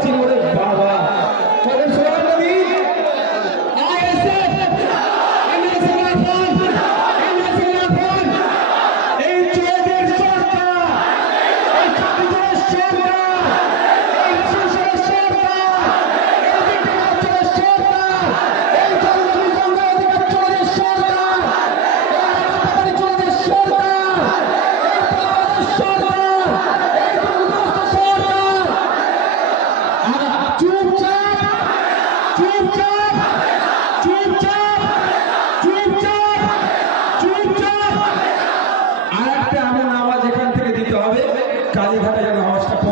چلوے بابا صلی اللہ نبی اے اس سے زندہ باد اے اس سے زندہ باد زندہ باد